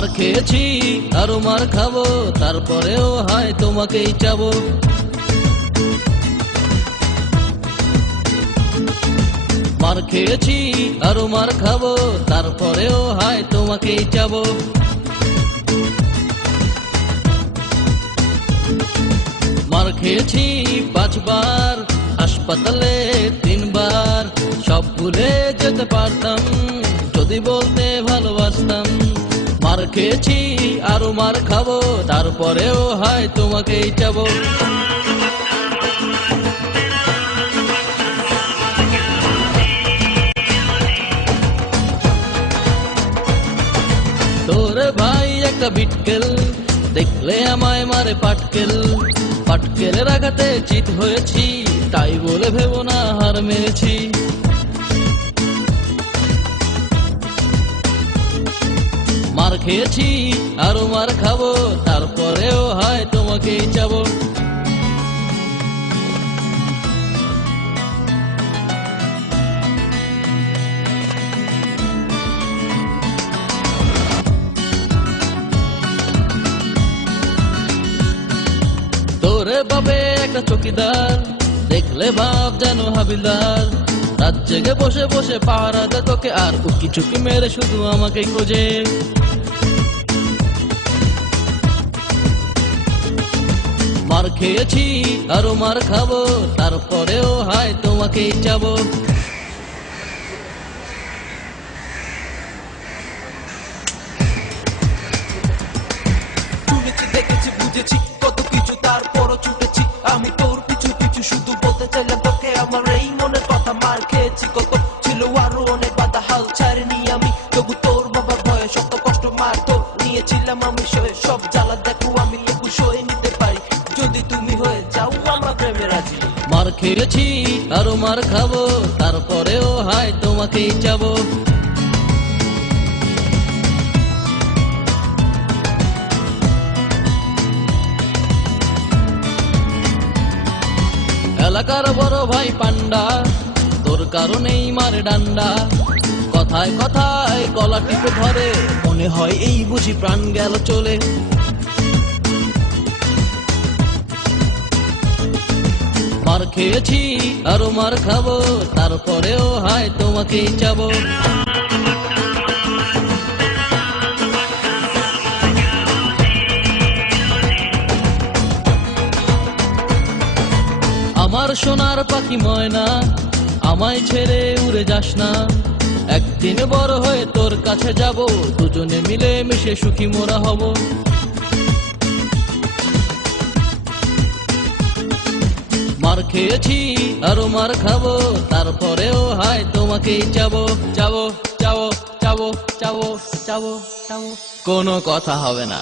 মার খেয়েছি আরো মার খাবো, তারপরেও হয় তোমাকেই চাবো। মার খেয়েছি আরো মার খাবো, তারপরেও হয় তোমাকেই চাবো। মার খেয়েছি 5 বার, হাসপাতালে 3 বার, সব ভুলে যেতে পারতাম যদি বলতে ভালোবাসতাম। মার খেয়েছি আরো মার খাবো, তারপরেও হয় তোমাকেই চাবো। তোর ভাই একটা বিটকেল, দেখলে আমায় মারে পাটকেল। পাটকেলের আঘাতে চিত হয়েছি, তাই বলে ভেবো না হার মেরেছি। মার খেয়েছি আরো মার খাবো, তারপরেও হয় তোমাকেই চাবো। তোরে বাবে একটা চকিদার, দেখলে ভাব যেন হাবিলদার। রাত জেগে বসে বসে পাহারা দে তোকে, আর উকি চুকি মেরে শুধু আমাকে খোঁজে। মার খেয়েছি আরো মার খাবো, তারপরেও হয় তোমাকেই চাবো। শুনেছি দেখেছি বুঝেছি কত কিছু, তারপরও ছুটেছি আমি তোর পিছু পিছু। শুধু বলতে চাইলাম তোকে আমার এই মনের কথা। মার খেয়েছি কত, ছিল আরো অনেক বাধা, হাল ছাড়িনি আমি তবু তোর বাবার ভয়ে। শত কষ্ট মার তো নিয়েছিলাম আমি সয়ে, সব জ্বালা দেখো আমি তবু সয়ে নিতে পারি যদি তুমি হয়ে যাও আমার প্রেমে রাজি। মার খেয়েছি আরো মার খাবো, তারপরেও হয় তোমাকেই চাবো। এলাকার বড় ভাই পান্ডা, তোর কারণেই মারে ডান্ডা। কথায় কথায় গলা টিপে ধরে, মনে হয় এই বুঝি প্রাণ গেল চলে। মার খেয়েছি আরো মার খাবো, তারপরেও হয় তোমাকেই চাবো। আমার সোনার পাখি ময়না, আমায় ছেড়ে উড়ে যাস না। একদিন বড় হয়ে তোর কাছে যাব, দুজনে মিলে মিশে সুখী মোরা হব। মার খেয়েছি আরো মার খাবো, তারপরেও হয় তোমাকেই চাবো। চাবো চাবো চাবো চাবো চাবো চাবো, কোনো কথা হবে না।